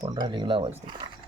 கொண்டாடிகளாக வச்சு